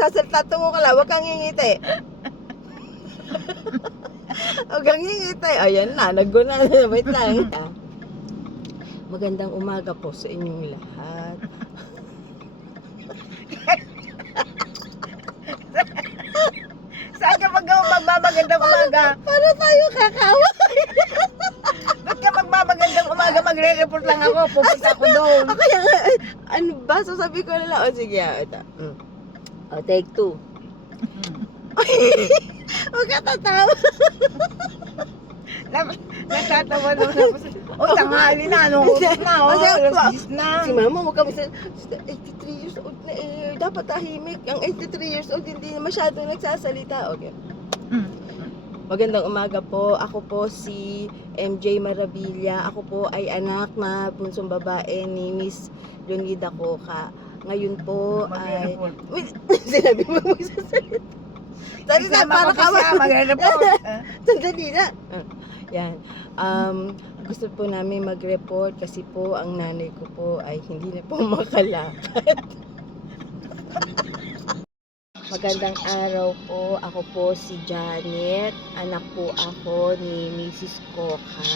nagsasalita, tungo ka lang, huwag kang ngingiti. Huwag kang ngingiti. Ayan na, nag-guna na. Wait lang. Magandang umaga po sa inyong lahat. Saan ka magmamagandang umaga? Para tayo kakaway. Ba't ka magmamagandang umaga? Magre-report lang ako. Pupunta ako doon. Kaya nga, ano ba? Sasabi ko na lang. O sige, ito. O, take 2. Huwag ka tatawa. Natatawa nung tapos. O, tanghali na. Anong oras na? O, alas 10 na. Si mama, huwag kami 83 years old na eh. Dapat tahimik. Ang 83 years old, hindi na masyadong nagsasalita. Okay. Magandang umaga po. Ako po si MJ Maravilla. Ako po ay anak na bunsong babae ni Miss Leonida Coca. Ngayon po ay... Wait, sinabi mo magsasalita. Salita, para ka magre-report. Sandali na. Yan. Gusto po namin mag-report kasi po ang nanay ko po ay hindi na po makalakad. Magandang araw po. Ako po si Janet. Anak po ako ni Mrs. Coca.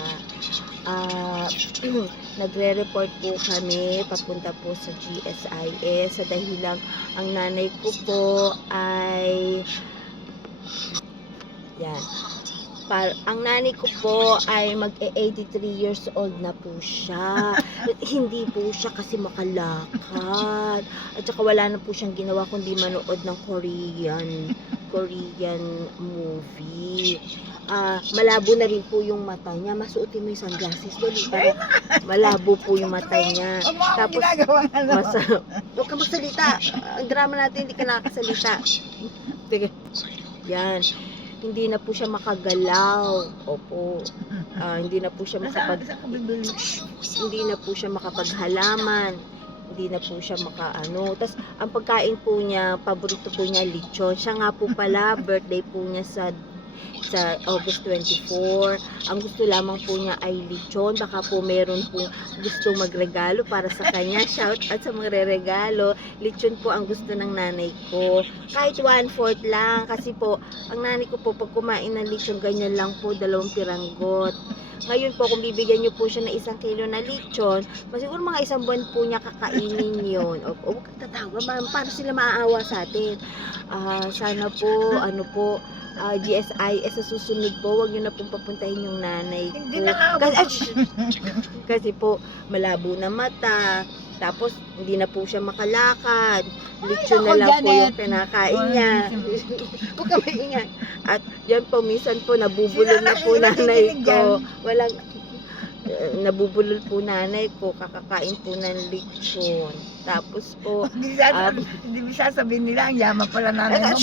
Nagre-report po kami papunta po sa GSIS sa dahilang ang nanay ko po ay yan. Ang nanay ko po ay mag-83 years old na po siya. Hindi po siya kasi makalakad. At saka wala na po siyang ginawa kundi manood ng Korean movie. Malabo na rin po yung mata niya. Masuotin mo yung sunglasses doon para malabo po yung mata niya. Tapos huwag ka magsalita. Ang drama natin, hindi ka nakakasalita. Sige. Yan. Hindi na po siya makagalaw. Opo. Hindi na po siya hindi na po siya makapaghalaman. Hindi na po siya makaano. Tapos ang pagkain po niya, paborito po niya lechon. Siya nga po pala birthday po niya sa August 24. Ang gusto lamang po niya ay lechon. Baka po meron po gustong magregalo para sa kanya. Shout out sa mga regalo. Lechon po ang gusto ng nanay ko. Kahit 1/4 lang. Kasi po, ang nanay ko po pag kumain ng lechon, ganyan lang po, 2 piranggot. Ngayon po, kung bibigyan niyo po siya ng 1 kilo na lechon, siguro mga 1 buwan po niya kakainin yun. Huwag kang tatawa, ma'am. Paano sila maaawa sa atin? Sana po, GSIS sa susunod po, huwag niyo na pong papuntahin yung nanay ko. Hindi na nga. Kasi po, malabo na mata. Tapos, hindi na po siya makalakad. Lechon na lang po yung kinakain niya. Huwag ka maingay. At yan po, minsan po, nabubulol na po nanay ko. Nabubulol po nanay ko, kakakain po ng lechon. Tapos po, Hindi mo sasabihin nila, ang yaman pala nanay mo.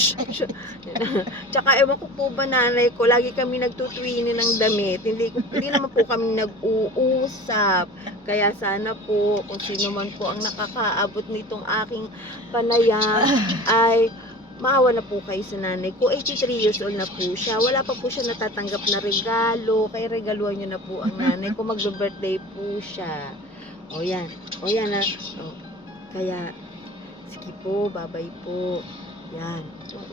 tsaka ewan ko po ba nanay ko, lagi kami nagtutuwinin ng damit. Hindi naman po kami nag-uusap. Kaya sana po, kung sino man po ang nakakaabot nitong aking panayam, ay maawa na po kayo sa nanay ko. 83 years old na po siya. Wala pa po siya natatanggap na regalo. Kaya regaluhan niyo na po ang nanay ko. Mag-birthday po siya. O yan. Na. Kaya, sige po, babay po. Yan.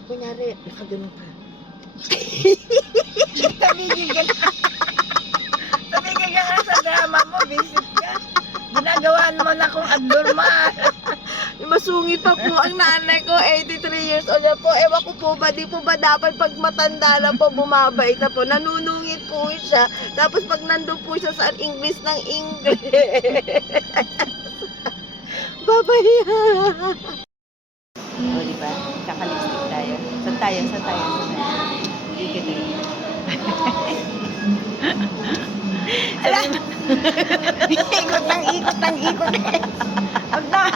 Kunyari, nakaganon ka. Tumigil ka na. Tumigil ka nga sa drama mo. Visit ka. Ginagawaan mo na kung abnormal. Masungit pa po ang nanay ko, 83 years old na po. Ewan ko po ba, di po ba dapat pag matanda na po, bumabait na po. Nanunungit po siya. Tapos pag nandun po siya sa English ng English. Babay. O, diba? Kakalistik tayo. Saan tayo? Ikot tayo. Alam, ikot ng ikot. Huwag na.